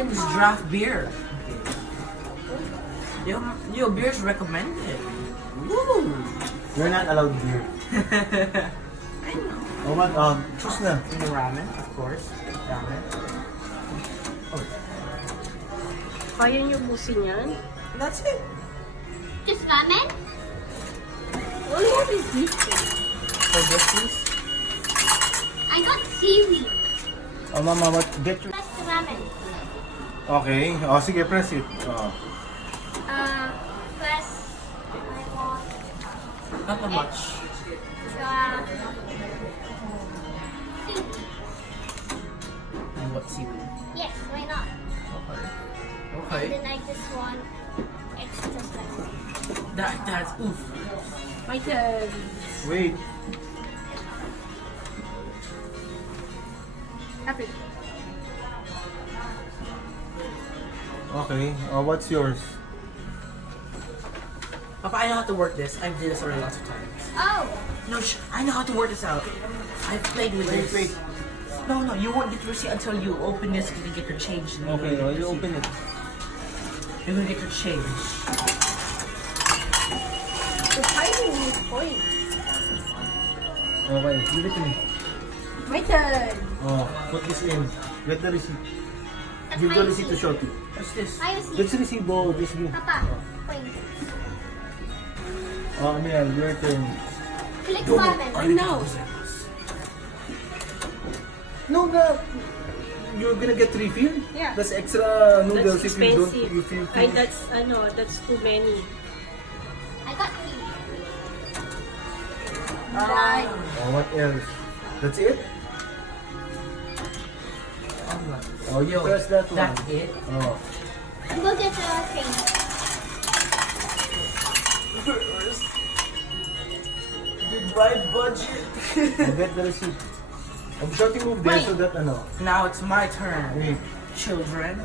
and this draft beer. Your beer's recommended. Woo! You're not allowed beer. I know. Oh, what? Choose na. And the ramen, of course. Ramen. Oh, Kaya niyo busin yan? that's it. Just ramen? All you have is this. For this piece. I got seaweed. Oh, mama, what? Get your... That's the ramen. Okay. Oh, sige, press it. Oh. First, I want Not that much. extra seaweed. And what seaweed? Yes, why not? Okay. And Okay. then I just want extra spicy. That's oof. My turn. Wait. Happy. Okay. What's yours? Papa, I know how to work this. I've did this already lots of times. Oh, No, I know how to work this out. I've played with this. Wait. No, you won't get your receipt until you open this and you get your change. And Okay, you're gonna get you your open it. receipt. You're gonna get your change. The fighting is point. Okay, give it to me. My turn. Oh, put this in. Get the receipt. that's Give my the receipt to receipt. Shorty. What's this? My receipt. Let's receive, oh, just give. Papa, point. Oh, Amiel, your turn. Click ramen. I know. No, you're gonna get refill? Yeah. That's extra noodles That's if you don't, expensive. if you Ay, finish. that's too many. I got seaweed. Right. Oh, what else? That's it? Oh, you Yo, press that one. that's it. Oh. I'm gonna get the thing. Did my budget. I'll get the receipt. I'm Shorty move there Wait. so that ano. Now it's my turn, Wait. children.